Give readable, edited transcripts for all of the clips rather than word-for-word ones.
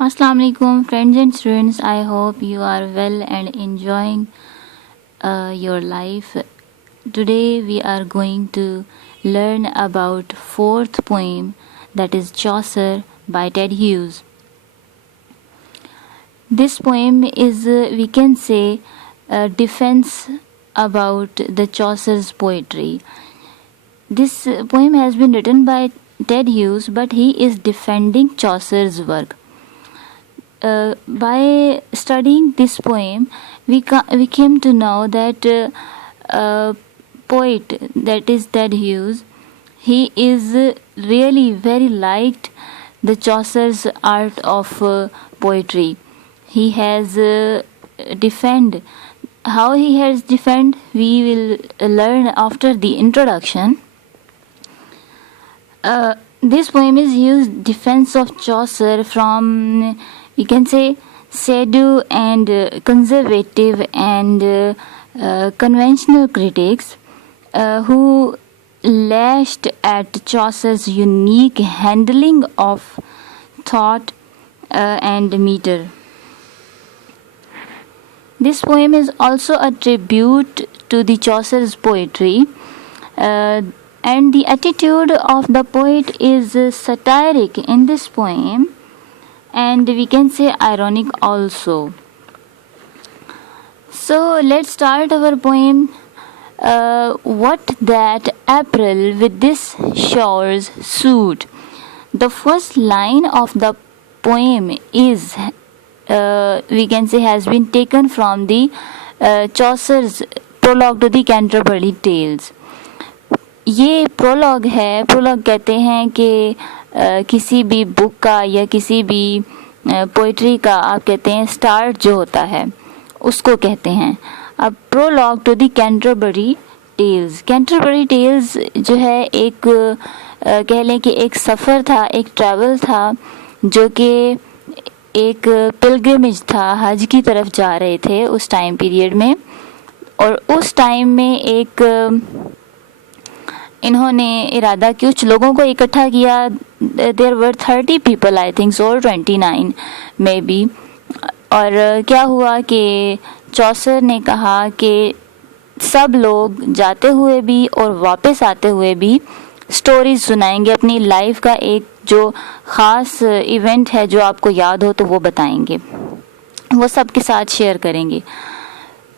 Assalamu alaikum, friends and students. I hope you are well and enjoying your life. Today we are going to learn about fourth poem, that is Chaucer by Ted Hughes. This poem is, we can say, a defense about the Chaucer's poetry. This poem has been written by Ted Hughes, but he is defending Chaucer's work. By studying this poem, we came to know that a poet, that is Ted Hughes, he is really very liked the Chaucer's art of poetry. He has defend. How he has defend, we will learn after the introduction. This poem is Hughes' defense of Chaucer from, we can say, pseudo and conservative and conventional critics who lashed at Chaucer's unique handling of thought and meter. This poem is also a tribute to the Chaucer's poetry, and the attitude of the poet is satiric in this poem, and we can say ironic also. So let's start our poem. What that April with this shower's suit. The first line of the poem is, we can say, has been taken from the Chaucer's prologue to the Canterbury Tales. ये prologue है. Prologue कहते हैं कि किसी भी book का या किसी भी पोइट्री का आप कहते हैं स्टार्ट जो होता है उसको कहते हैं. अब prologue to the Canterbury Tales. Canterbury Tales जो है एक कह लें कि एक सफ़र था, एक ट्रैवल था, जो कि एक पिलग्रिमेज था. हज की तरफ जा रहे थे उस टाइम पीरियड में, और उस टाइम में एक इन्होंने इरादा कि कुछ लोगों को इकट्ठा किया. There were 30 people I think so, 29 may be. और क्या हुआ कि चौसर ने कहा कि सब लोग जाते हुए भी और वापस आते हुए भी स्टोरीज सुनाएंगे, अपनी लाइफ का एक जो ख़ास इवेंट है जो आपको याद हो तो वो बताएंगे, वो सबके साथ शेयर करेंगे.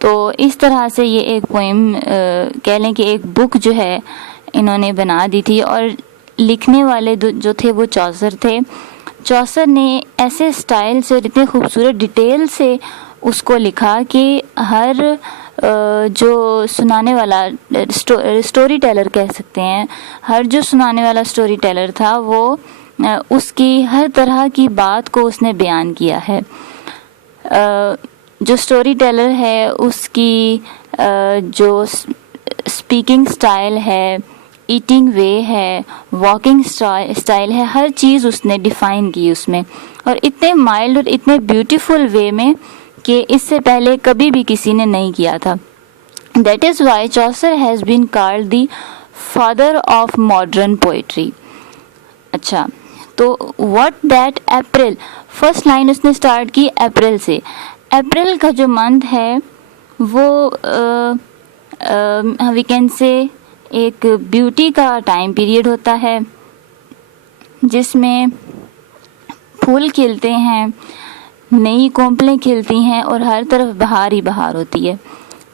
तो इस तरह से ये एक पोएम कह लें कि एक बुक जो है इन्होंने बना दी थी. और लिखने वाले जो थे वो चौसर थे. चौसर ने ऐसे स्टाइल से और इतने खूबसूरत डिटेल से उसको लिखा कि हर जो सुनाने वाला स्टोरी टेलर कह सकते हैं, हर जो सुनाने वाला स्टोरी टेलर था वो उसकी हर तरह की बात को उसने बयान किया है. जो स्टोरी टेलर है उसकी जो स्पीकिंग स्टाइल है, ईटिंग वे है, वॉकिंग स्टाइल है, हर चीज़ उसने डिफ़ाइन की उसमें, और इतने माइल्ड और इतने ब्यूटीफुल वे में कि इससे पहले कभी भी किसी ने नहीं किया था. That is why Chaucer has been called the father of modern poetry. अच्छा, तो what that April, first line उसने स्टार्ट की अप्रैल से. अप्रैल का जो मंथ है वो वी कैन से एक ब्यूटी का टाइम पीरियड होता है जिसमें फूल खिलते हैं, नई कोंपलें खिलती हैं और हर तरफ बहार ही बहार होती है.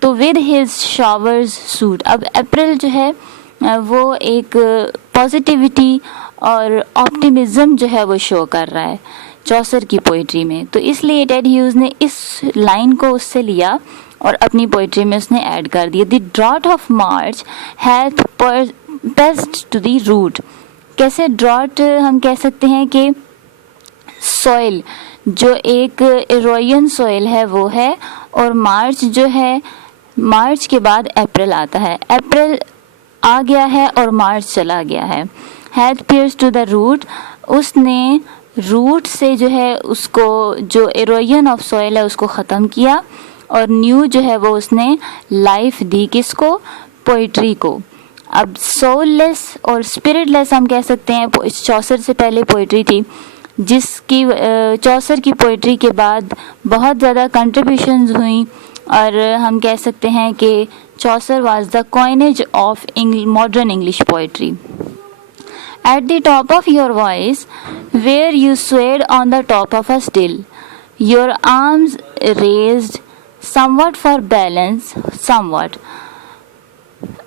तो विद हिज शावर्स सूट, अब अप्रैल जो है वो एक पॉजिटिविटी और ऑप्टिमिज्म जो है वो शो कर रहा है चौसर की पोइट्री में. तो इसलिए टेड ह्यूज ने इस लाइन को उससे लिया और अपनी पोइट्री में उसने ऐड कर दिया. The drought of March hath pierced to the root. कैसे ड्रॉट हम कह सकते हैं कि सॉइल जो एक इरोजन सॉइल है वो है, और मार्च जो है, मार्च के बाद अप्रैल आता है. अप्रैल आ गया है और मार्च चला गया है. Hath pierced to the root, उसने रूट से जो है उसको, जो इरोजन ऑफ सॉइल है उसको ख़त्म किया, और न्यू जो है वो उसने लाइफ दी किसको, पोइट्री को. अब सोललेस और स्पिरिटलेस हम कह सकते हैं. चौसर से पहले पोइट्री थी जिसकी चौसर की पोइट्री के बाद बहुत ज़्यादा कंट्रीब्यूशंस हुई और हम कह सकते हैं कि Chaucer was the coinage of modern English poetry. At the top of your voice, where you swayed on the top of a still, your arms raised somewhat for balance, somewhat.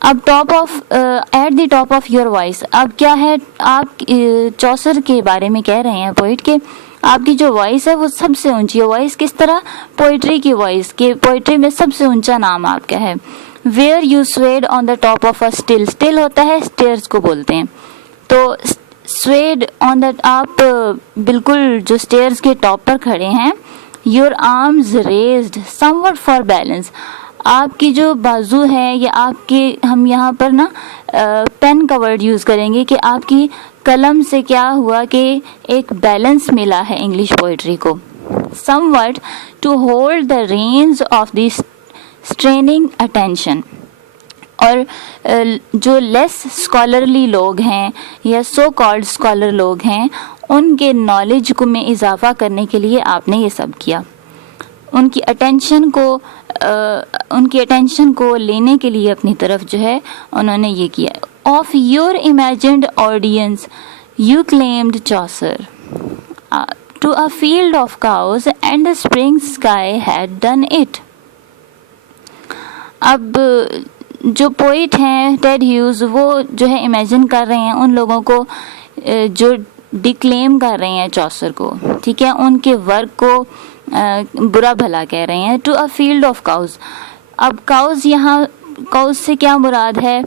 अब top of at the top of your voice, अब क्या है, आप चौसर के बारे में कह रहे हैं पोइट के आपकी जो वॉइस है वो सबसे ऊंची है. वॉइस किस तरह, पोइट्री की वॉइस के, पोइट्री में सबसे ऊंचा नाम आपका है. Where you swayed on the top of a stile, stile होता है स्टेयर्स को बोलते हैं, तो स्वेड ऑन दैट, आप बिल्कुल जो स्टेयर्स के टॉप पर खड़े हैं. Your arms raised somewhat for balance, आपकी जो बाजू है या आपके, हम यहाँ पर ना पेन का वर्ड यूज़ करेंगे कि आपकी कलम से क्या हुआ कि एक बैलेंस मिला है इंग्लिश पोइट्री को. Somewhat to hold the range of the straining attention, और जो लेस स्कॉलरली लोग हैं या सो कॉल्ड स्कॉलर लोग हैं उनके नॉलेज को में इजाफा करने के लिए आपने ये सब किया. उनकी अटेंशन को लेने के लिए अपनी तरफ जो है उन्होंने ये किया. Of your imagined audience you claimed Chaucer to a field of cows and the spring sky had done it. अब जो पोइट हैं टेड ह्यूज, वो जो है इमेजिन कर रहे हैं उन लोगों को जो डिक्लेम कर रहे हैं चौसर को, ठीक है, उनके वर्क को बुरा भला कह रहे हैं. To a field of cows, अब काउज, यहाँ काउज से क्या मुराद है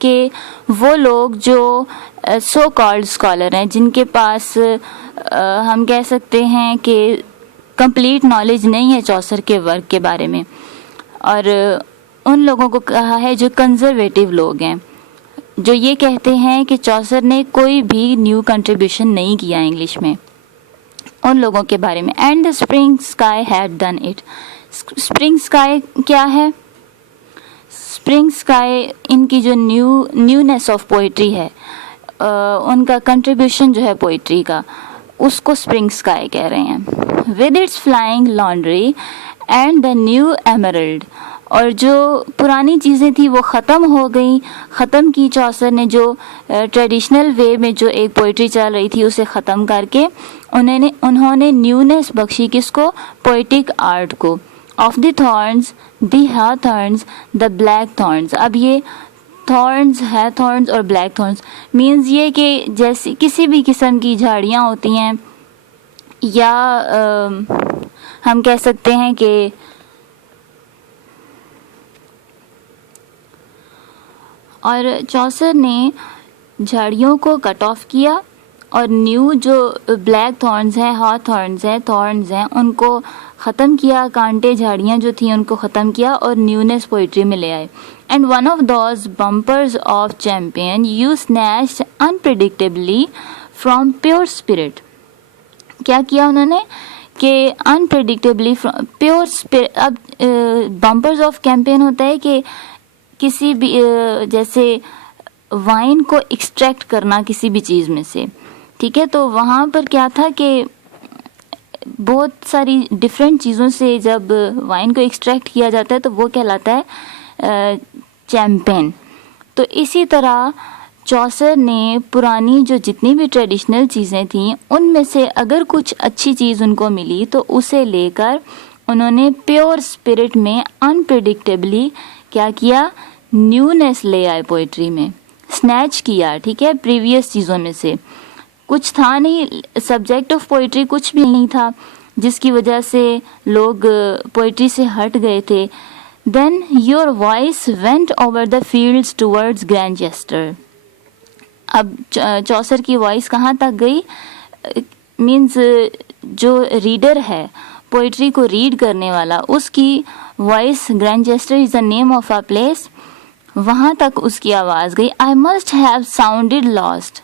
कि वो लोग जो सो कॉल्ड स्कॉलर हैं, जिनके पास हम कह सकते हैं कि कंप्लीट नॉलेज नहीं है चौसर के वर्क के बारे में, और उन लोगों को कहा है जो कंजर्वेटिव लोग हैं, जो ये कहते हैं कि चौसर ने कोई भी न्यू कंट्रीब्यूशन नहीं किया इंग्लिश में, उन लोगों के बारे में. And the spring sky had done it. Spring sky क्या है, स्प्रिंग स्काई इनकी जो न्यूनेस ऑफ पोइट्री है, उनका कंट्रीब्यूशन जो है पोइट्री का, उसको स्प्रिंग स्काई कह रहे हैं. With its flying laundry and the new emerald, और जो पुरानी चीज़ें थी वो ख़त्म हो गई, ख़त्म की चौसर ने, जो ट्रेडिशनल वे में जो एक पोइट्री चल रही थी उसे ख़त्म करके उन्होंने न्यूनेस बख्शी किसको, पोइटिक आर्ट को. Of the thorns the hawthorns the black thorns. अब ये थॉर्न्स, हाथॉर्न्स और ब्लैक थॉर्न्स मीन्स ये कि जैसे किसी भी किस्म की झाड़ियाँ होती हैं, या हम कह सकते हैं कि और चौसर ने झाड़ियों को कट ऑफ किया और न्यू जो ब्लैक थॉर्न्स हैं, हॉथॉर्न्स हैं, थॉर्न्स हैं, उनको ख़त्म किया, कांटे झाड़ियाँ जो थी उनको ख़त्म किया और न्यूनेस पोइट्री में ले आए. And one of those bumpers of champagne you snatched unpredictably from pure spirit. क्या किया उन्होंने कि अनप्रिडिक्टेबली फ्रॉम प्योर स्पिरिट. अब बम्पर्स ऑफ कैंपेन होता है कि किसी भी जैसे वाइन को एक्सट्रैक्ट करना किसी भी चीज़ में से, ठीक है, तो वहाँ पर क्या था कि बहुत सारी डिफरेंट चीज़ों से जब वाइन को एक्सट्रैक्ट किया जाता है तो वो कहलाता है चैम्पेन. तो इसी तरह चौसर ने पुरानी जो जितनी भी ट्रेडिशनल चीज़ें थीं उनमें से अगर कुछ अच्छी चीज़ उनको मिली तो उसे लेकर उन्होंने प्योर स्पिरिट में अनप्रिडिक्टेबली क्या किया, न्यूनेस ले आए पोइट्री में, स्नैच किया, ठीक है, प्रीवियस चीज़ों में से कुछ था नहीं, सब्जेक्ट ऑफ पोइट्री कुछ भी नहीं था जिसकी वजह से लोग पोइट्री से हट गए थे. Then your voice went over the fields towards Grantchester. अब चौसर की वॉइस कहाँ तक गई, मीन्स जो रीडर है, पोइट्री को रीड करने वाला, उसकी voice, Grantchester is the name of a place, वहाँ तक उसकी आवाज़ गई. I must have sounded lost,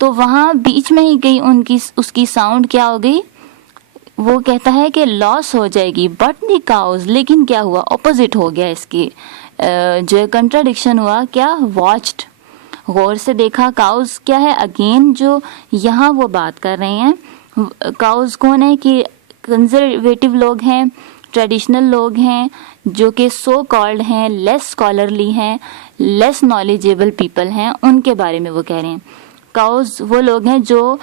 तो वहाँ बीच में ही गई उसकी साउंड क्या हो गई, वो कहता है कि लॉस हो जाएगी. बट द काउज, लेकिन क्या हुआ, ऑपोजिट हो गया इसकी, जो कंट्राडिक्शन हुआ, क्या, वॉच्ड, गौर से देखा. काउज क्या है, अगेन जो यहाँ वो बात कर रहे हैं काउज कौन है कि कंजर्वेटिव लोग हैं, ट्रेडिशनल लोग हैं, जो कि सो कॉल्ड हैं, लेस स्कॉलरली हैं, लेस नॉलेजेबल पीपल हैं, उनके बारे में वो कह रहे हैं। काउज वो लोग हैं जो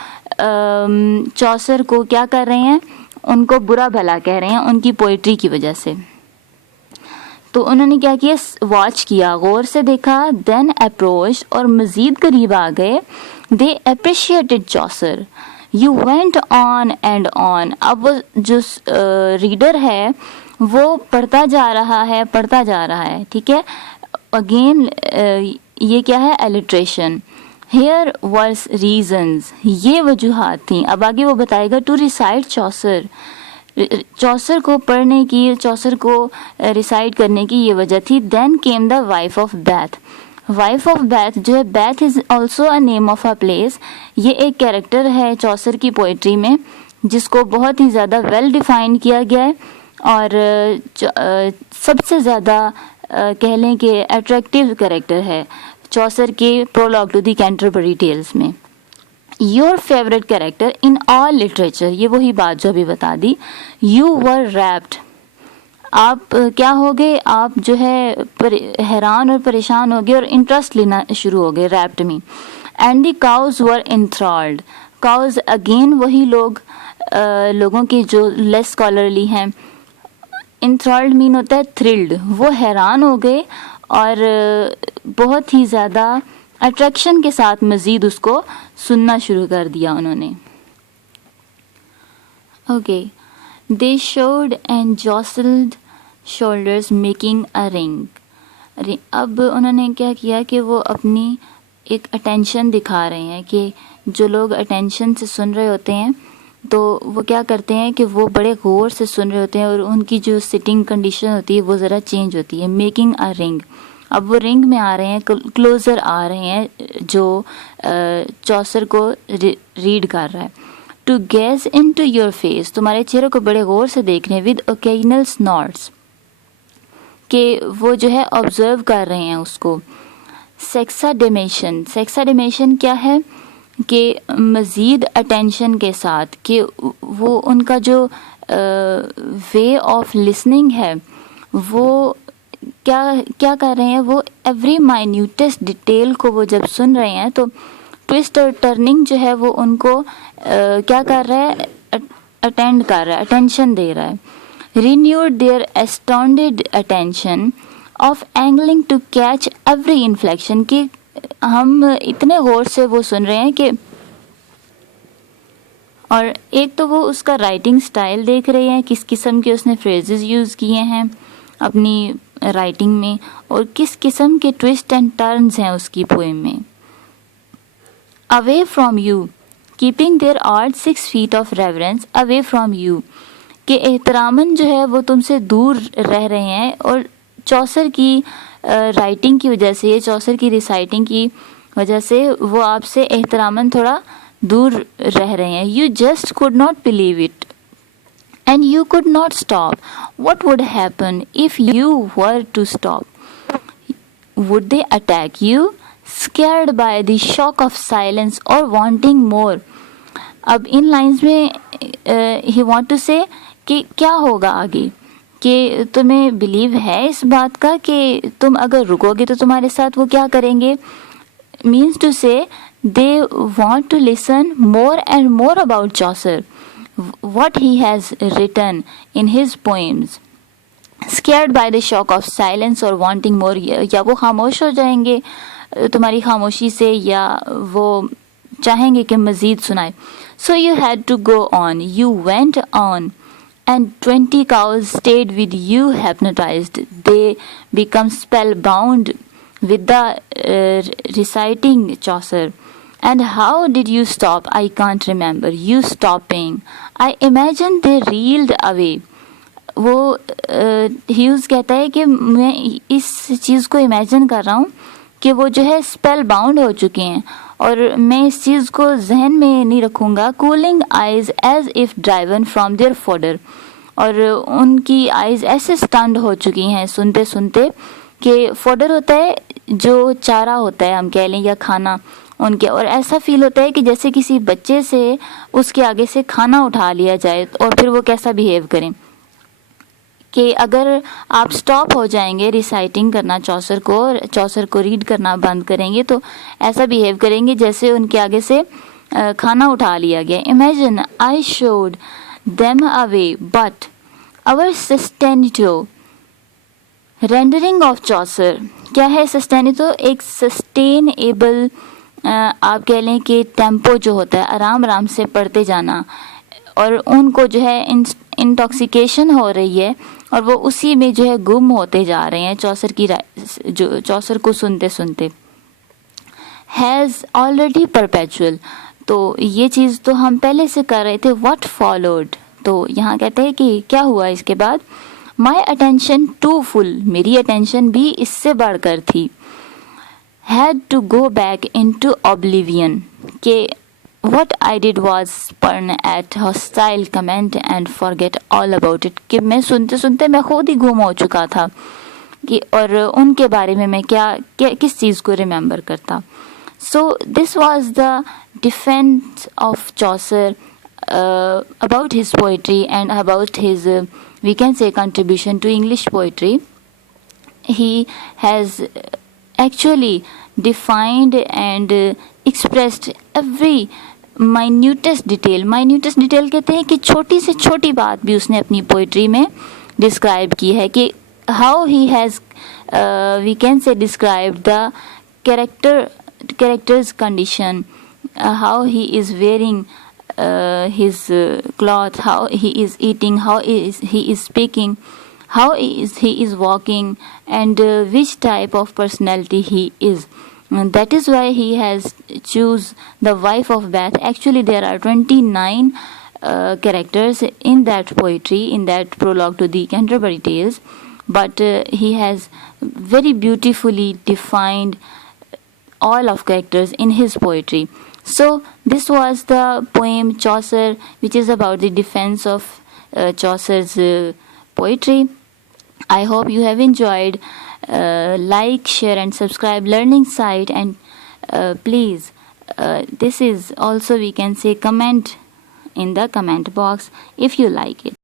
चौसर को क्या कर रहे हैं, उनको बुरा भला कह रहे हैं उनकी पोइट्री की वजह से। तो उन्होंने क्या किया, वॉच किया, गौर से देखा, देन अप्रोच, और मज़ीद करीब आ गए। They appreciated Chaucer, you went on and on. अब वो जो रीडर है वो पढ़ता जा रहा है, ठीक है। अगेन ये क्या है, एलिट्रेशन। हेयर वर्स रीजंस, ये वजूहात थी। अब आगे वो बताएगा टू रिसाइट चौसर, चौसर को पढ़ने की, चौसर को रिसाइट करने की ये वजह थी। Then came the wife of Bath. Wife of Bath जो है, Bath is also a name of a place. ये एक कैरेक्टर है चौसर की पोइट्री में जिसको बहुत ही ज़्यादा वेल डिफाइन किया गया है और सबसे ज़्यादा कह लें कि अट्रैक्टिव कैरेक्टर है चौसर के prologue to the Canterbury Tales में। Your favourite character in all literature, ये वही बात जो अभी बता दी। यू वर रैप्ड, आप क्या हो गए, आप जो है हैरान और परेशान हो गए और इंटरेस्ट लेना शुरू हो गए रैप्ड में। And the cows were enthralled, cows again वही लोगों के जो लेस स्कॉलरली हैं। इंथ्रॉल्ड मीन होता है थ्रिल्ड, वो हैरान हो गए और बहुत ही ज़्यादा अट्रैक्शन के साथ मज़ीद उसको सुनना शुरू कर दिया उन्होंने। Okay, they showed and जॉसल्ड shoulders making a ring. अब उन्होंने क्या किया कि वो अपनी एक अटेंशन दिखा रहे हैं कि जो लोग अटेंशन से सुन रहे होते हैं तो वो क्या करते हैं कि वो बड़े गौर से सुन रहे होते हैं और उनकी जो सिटिंग कंडीशन होती है वो ज़रा चेंज होती है। मेकिंग अ रिंग, अब वो रिंग में आ रहे हैं, क्लोज़र आ रहे हैं जो चौसर को रीड कर रहा है। To gaze into your face, तुम्हारे चेहरे को बड़े गौर से देख रहे हैं। विद ओकेजनल स्नॉट्स, कि वो जो है ऑब्जर्व कर रहे हैं उसको। सेक्साडेमेशन, सेक्साडेमेशन क्या है कि मज़ीद अटेंशन के साथ, कि वो उनका जो वे ऑफ लिसनिंग है वो क्या कर रहे हैं, वो एवरी माइन्यूटेस्ट डिटेल को वो जब सुन रहे हैं तो ट्विस्ट और टर्निंग जो है वो उनको क्या कर रहा है, अटेंड कर रहा है, अटेंशन दे रहा है। renewed their astounded attention of angling to catch every inflection, कि हम इतने गौर से वो सुन रहे हैं कि, और एक तो वो उसका राइटिंग स्टाइल देख रहे हैं, किस किस्म के उसने फ्रेजेस यूज़ किए हैं अपनी राइटिंग में और किस किस्म के ट्विस्ट एंड टर्न्स हैं उसकी पोएम में। Away from you, keeping their art 6 feet of reverence away from you, कि एहतरामन जो है वो तुमसे दूर रह रहे हैं और चौसर की राइटिंग की वजह से, चौसर की रिसाइटिंग की वजह से वो आपसे एहतरामन थोड़ा दूर रह रहे हैं। You just could not believe it and you could not stop. What would happen if you were to stop? Would they attack you? Scared by the shock of silence और वांटिंग मोर। अब इन lines में he want to से कि क्या होगा आगे, कि तुम्हें बिलीव है इस बात का कि तुम अगर रुकोगे तो तुम्हारे साथ वो क्या करेंगे। Means to say they want to listen more and more about Chaucer, what he has written in his poems. Scared by the shock of silence और वांटिंग मोर, या वो खामोश हो जाएंगे तुम्हारी खामोशी से या वो चाहेंगे कि मज़ीद सुनाए। So you had to go on, you went on and 20 cows stayed with you hypnotized. They become spellbound with the reciting Chaucer. And how did you stop? I can't remember. You stopping. I imagine they reeled away. वो huge कहता है कि मैं इस चीज़ को imagine कर रहा हूँ कि वो जो है स्पेल बाउंड हो चुके हैं और मैं इस चीज़ को जहन में नहीं रखूँगा। Cooling eyes as if driven from their fodder, और उनकी आइज़ ऐसे स्टंड हो चुकी हैं सुनते सुनते कि फॉडर होता है जो चारा होता है हम कह लें या खाना, उनके, और ऐसा फील होता है कि जैसे किसी बच्चे से उसके आगे से खाना उठा लिया जाए और फिर वो कैसा बिहेव करें, कि अगर आप स्टॉप हो जाएंगे रिसाइटिंग करना चौसर को रीड करना बंद करेंगे तो ऐसा बिहेव करेंगे जैसे उनके आगे से खाना उठा लिया गया. Imagine I shoed them away but our sostenuto. Rendering of Chaucer क्या है? सस्टेनिटो एक सस्टेनेबल, आप कह लें कि टेम्पो जो होता है, आराम आराम से पढ़ते जाना, और उनको जो है इंटॉक्सिकेशन हो रही है और वो उसी में जो है गुम होते जा रहे हैं चौसर को सुनते सुनते. हैज़ ऑलरेडी परपेचुअल, तो ये चीज़ तो हम पहले से कर रहे थे. व्हाट फॉलोड, तो यहाँ कहते हैं कि क्या हुआ इसके बाद. माई अटेंशन टू फुल, मेरी अटेंशन भी इससे बढ़कर थी. Had to go back into oblivion, के what I did was spurn at hostile comment and forget all about it, कि मैं सुनते सुनते मैं खुद ही गुम हो चुका था कि और उनके बारे में मैं किस चीज़ को रिमेंबर करता. So this was the defense of Chaucer about his poetry and about his we can say contribution to English poetry. He has actually defined and expressed every minutest detail कहते हैं कि छोटी से छोटी बात भी उसने अपनी पोइट्री में डिस्क्राइब की है, कि how he has we can say described the character's condition, how he is wearing his cloth, how he is eating, how he is speaking, how he is walking, and which type of personality he is. And that is why he has choose the wife of Bath. Actually there are 29 characters in that poetry, in that prologue to the Canterbury Tales, but he has very beautifully defined all of characters in his poetry. So this was the poem Chaucer, which is about the defense of Chaucer's poetry. I hope you have enjoyed. Like, share and subscribe learning site, and please this is also we can say comment in the comment box if you like it.